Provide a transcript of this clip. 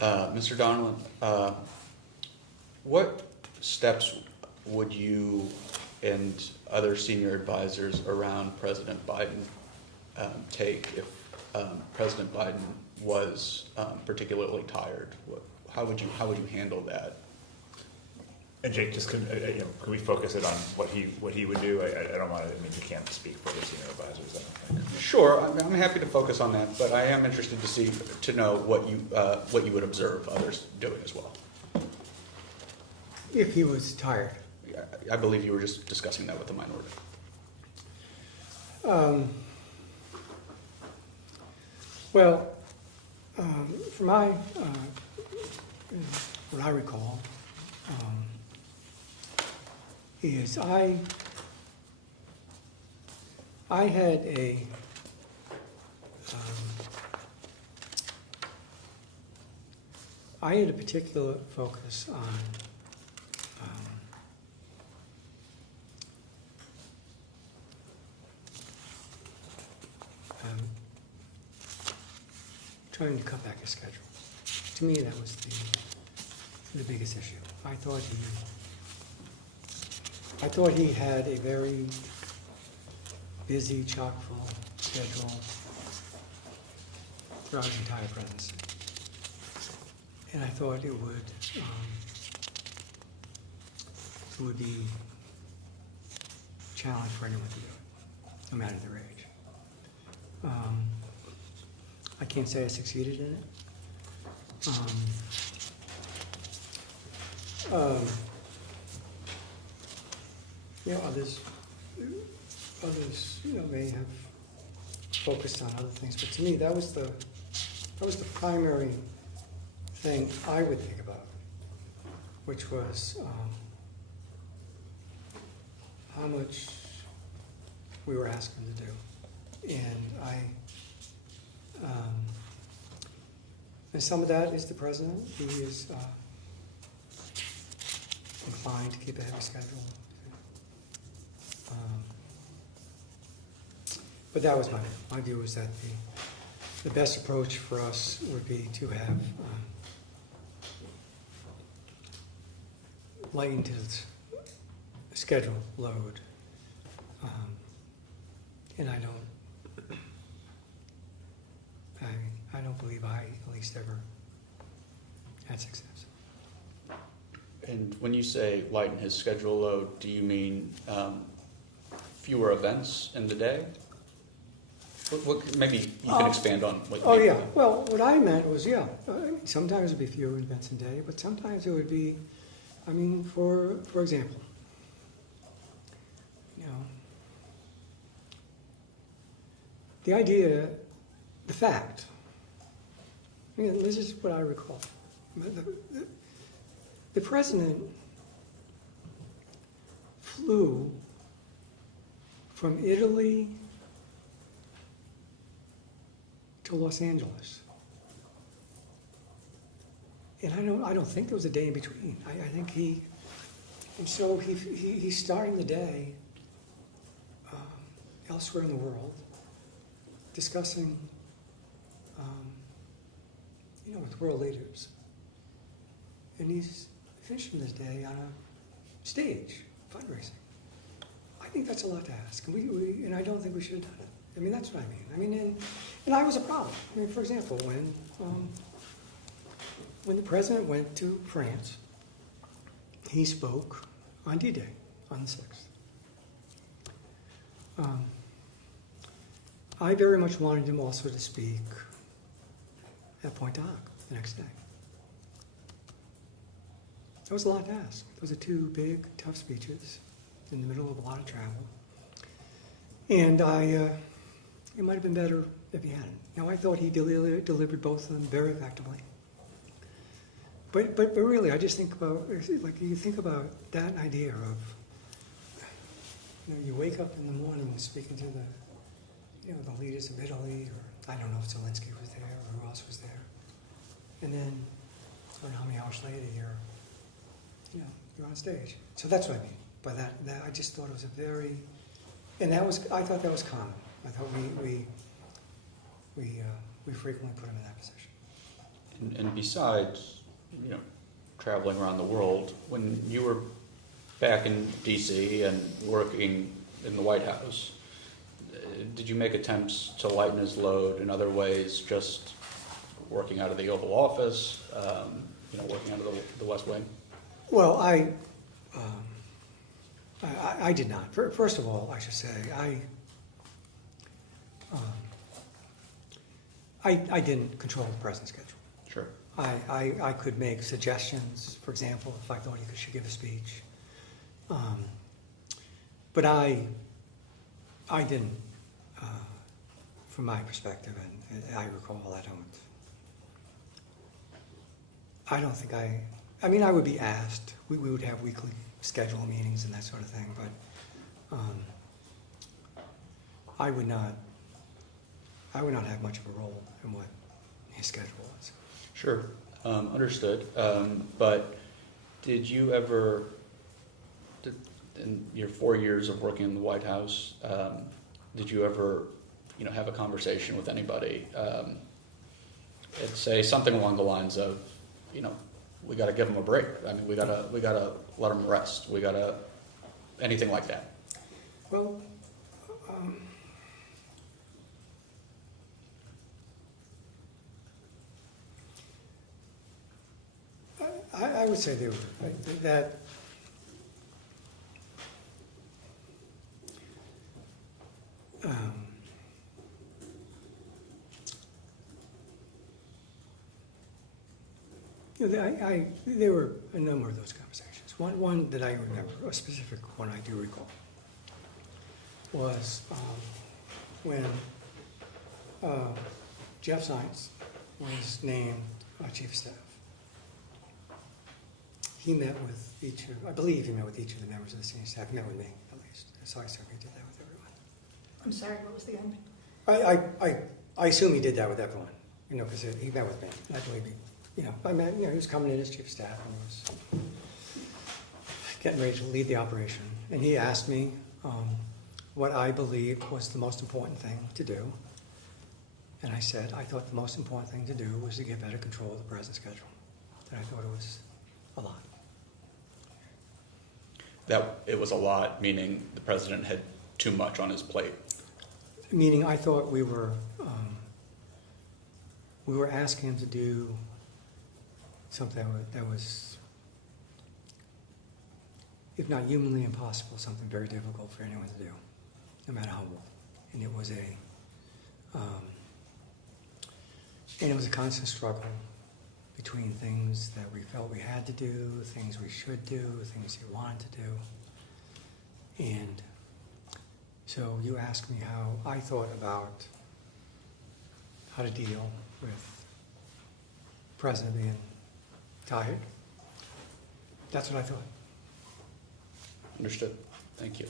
Mr. Donilon, what steps would you and other senior advisors around President Biden take if President Biden was particularly tired? How would you handle that? And Jake, just could we focus it on what he would do? I don't want to. I mean, you can't speak for the senior advisors. I don't think. Sure, I'm happy to focus on that, but I am interested to know what you would observe others doing as well. If he was tired. I believe you were just discussing that with the minority. Well, from what I recall, is I had a particular focus on trying to cut back his schedule. To me, that was the biggest issue. I thought he had a very busy, chock-full schedule throughout his entire presidency. And I thought it would be a challenge for anyone to do it, no matter their age. I can't say I succeeded in it. Others, may have focused on other things, but to me, that was the primary thing I would think about, which was how much we were asking to do, and some of that is the president. He is inclined to keep a heavy schedule. But that was my view was that the best approach for us would be to have lightened his schedule load. And I don't believe I at least ever had success. And when you say lighten his schedule load, do you mean fewer events in the day? Maybe you can expand on what you mean. Yeah. Well, what I meant was, sometimes it would be fewer events a day, but sometimes it would be, for example, the idea, the fact, this is what I recall. The president flew from Italy to Los Angeles, and I don't think there was a day in between. I think he's starting the day elsewhere in the world, discussing, with world leaders, and he's finishing this day on a stage fundraising. I think that's a lot to ask, and I don't think we should have done it. That's what I mean. And I was a problem. For example, when the president went to France, he spoke on D-Day, on the 6th. I very much wanted him also to speak at Pointe d'Arc the next day. That was a lot to ask. Those are two big, tough speeches in the middle of a lot of travel. And it might have been better if he hadn't. I thought he delivered both of them very effectively. But really, I just think about, you think about that idea of, you wake up in the morning speaking to the leaders of Italy, or I don't know if Zelensky was there or who else was there. And then, I don't know how many hours later you're on stage. So that's what I mean by that I just thought it was I thought that was common. I thought we frequently put him in that position. And besides, you know, traveling around the world, when you were back in DC and working in the White House, did you make attempts to lighten his load in other ways, just working out of the Oval Office, you know, working out of the West Wing? Well, I did not. First of all, I should say, I didn't control the president's schedule. Sure. I could make suggestions, for example, if I thought he should give a speech. But I didn't, from my perspective, and I recall, I don't think I mean, I would be asked. We would have weekly schedule meetings and that sort of thing, but I would not have much of a role in what his schedule was. Sure, understood. But did you ever, in your 4 years of working in the White House, did you ever, you know, have a conversation with anybody, and say something along the lines of, you know, we got to give them a break. I mean, we gotta let them rest. We gotta anything like that. Well, I would say they were that. You know, there were a number of those conversations. One that I remember, a specific one I do recall, was when Jeff Zients was named chief of staff. He met with I believe he met with each of the members of the senior staff. He met with me, at least. So I certainly did that with everyone. I'm sorry, what was the end? I assume he did that with everyone, you know, because he met with me. I believe he was coming in as chief of staff and he was getting ready to lead the operation. And he asked me what I believed was the most important thing to do. And I said, I thought the most important thing to do was to get better control of the president's schedule. And I thought it was a lot. That it was a lot, meaning the president had too much on his plate. Meaning I thought we were asking him to do something that was, if not humanly impossible, something very difficult for anyone to do, no matter how old. And it was a constant struggle between things that we felt we had to do, things we should do, things he wanted to do. And so you asked me how I thought about how to deal with the president being tired. That's what I thought. Understood. Thank you.